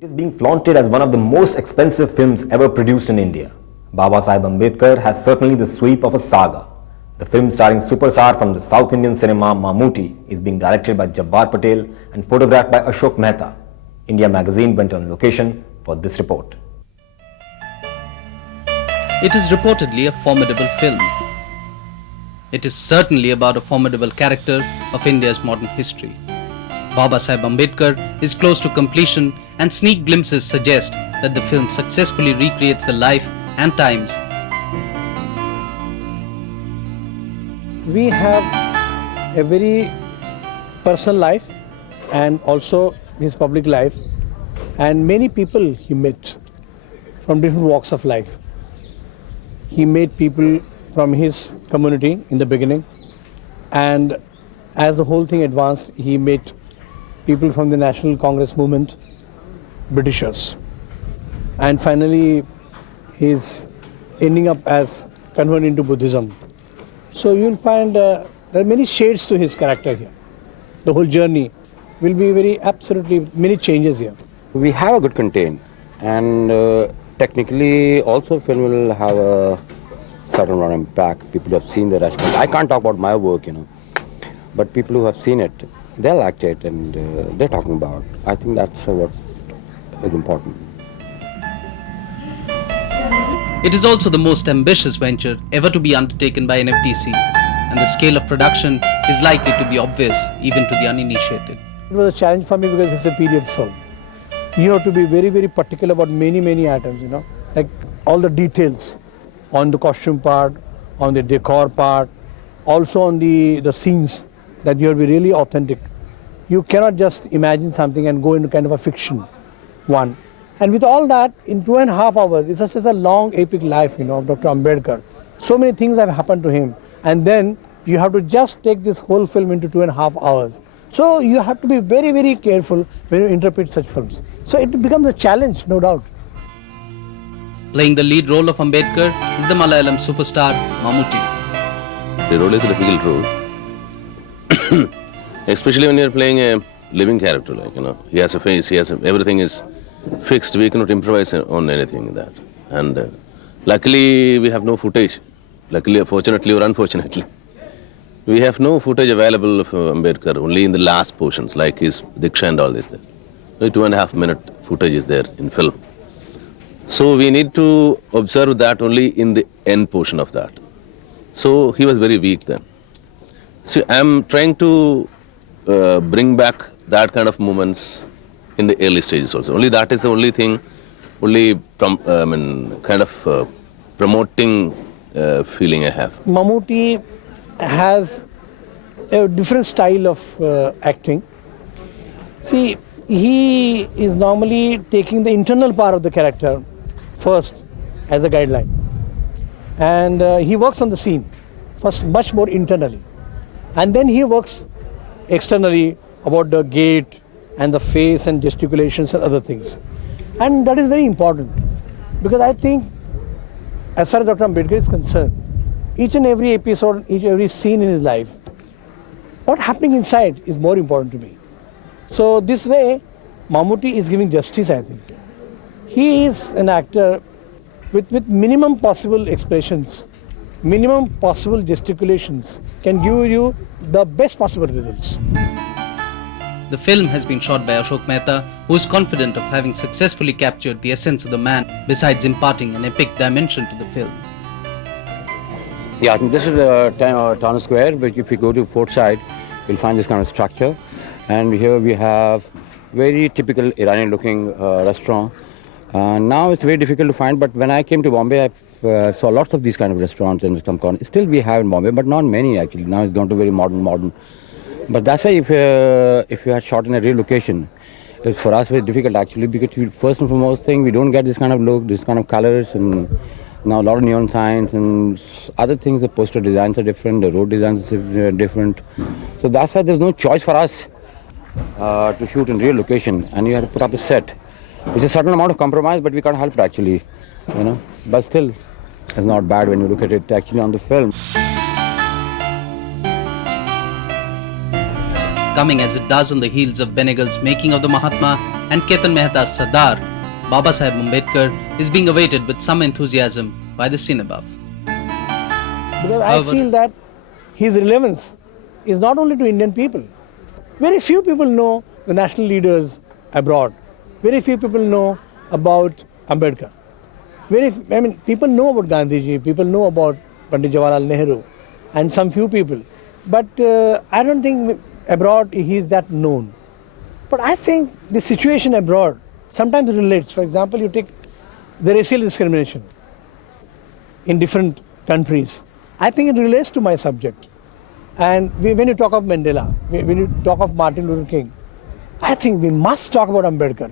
It is being flaunted as one of the most expensive films ever produced in India. Baba Saheb Ambedkar has certainly the sweep of a saga. The film starring superstar from the South Indian cinema Mammootty is being directed by Jabbar Patel and photographed by Ashok Mehta. India Magazine went on location for this report. It is reportedly a formidable film. It is certainly about a formidable character of India's modern history. Baba Saheb Ambedkar is close to completion, and sneak glimpses suggest that the film successfully recreates the life and times. We have a very personal life and also his public life, and many people he met from different walks of life. He met people from his community in the beginning, and as the whole thing advanced, he met people from the National Congress movement, Britishers, and finally he's ending up as converted into Buddhism. So you'll find there are many shades to his character here. The whole journey will be very absolutely many changes here. We have a good content, and technically also film will have a certain amount of impact. People who have seen the response. I can't talk about my work, but people who have seen it, they liked it and they're talking about. I think that's what is important. It is also the most ambitious venture ever to be undertaken by an FTC, and the scale of production is likely to be obvious even to the uninitiated. It was a challenge for me because it's a period film. You have to be very, very particular about many items, like all the details on the costume part, on the decor part, also on the scenes, that you have to be really authentic. You cannot just imagine something and go into kind of a fiction one. And with all that, in 2.5 hours, it's such a long epic life, of Dr. Ambedkar. So many things have happened to him. And then you have to just take this whole film into 2.5 hours. So you have to be very, very careful when you interpret such films. So it becomes a challenge, no doubt. Playing the lead role of Ambedkar is the Malayalam superstar Mammootty. The role is a difficult role, especially when you're playing a living character. He has a face, everything is fixed. We cannot improvise on anything in that. And luckily, we have no footage. Luckily, fortunately or unfortunately, we have no footage available of Ambedkar, only in the last portions, like his Diksha and all this. Only 2.5 minute footage is there in film. So we need to observe that only in the end portion of that. So he was very weak then. So I'm trying to bring back that kind of moments in the early stages also. Only that is the only thing, kind of promoting feeling I have. Mammootty has a different style of acting. See, he is normally taking the internal part of the character first as a guideline. And he works on the scene first much more internally. And then he works externally about the gait and the face and gesticulations and other things. And that is very important, because I think as far as Dr. Ambedkar is concerned, each and every episode, every scene in his life, what's happening inside is more important to me. So this way, Mammootty is giving justice, I think. He is an actor with minimum possible expressions, minimum possible gesticulations, can give you the best possible results. The film has been shot by Ashok Mehta, who is confident of having successfully captured the essence of the man, besides imparting an epic dimension to the film. Yeah, this is a town square, but if you go to Fort Side, you'll find this kind of structure. And here we have very typical Iranian-looking restaurant. Now it's very difficult to find, but when I came to Bombay, I saw lots of these kind of restaurants in some corner. Still we have in Bombay, but not many actually. Now it's gone to very modern. But that's why if you had shot in a real location, it's for us very difficult actually, because first and foremost thing, we don't get this kind of look, this kind of colors, and now a lot of neon signs and other things. The poster designs are different, the road designs are different. So that's why there's no choice for us to shoot in real location, and you have to put up a set. It's a certain amount of compromise, but we can't help it actually, But still, it's not bad when you look at it actually on the film. Coming as it does on the heels of Benegal's Making of the Mahatma and Ketan Mehta's Sardar, Baba Saheb Ambedkar is being awaited with some enthusiasm by the scene above. Because However, I feel that his relevance is not only to Indian people. Very few people know the national leaders abroad. Very few people know about Ambedkar. People know about Gandhiji, people know about Pandit Jawaharlal Nehru, and some few people. But I don't think abroad he is that known. But I think the situation abroad sometimes relates. For example, you take the racial discrimination in different countries. I think it relates to my subject. And when you talk of Mandela, when you talk of Martin Luther King, I think we must talk about Ambedkar.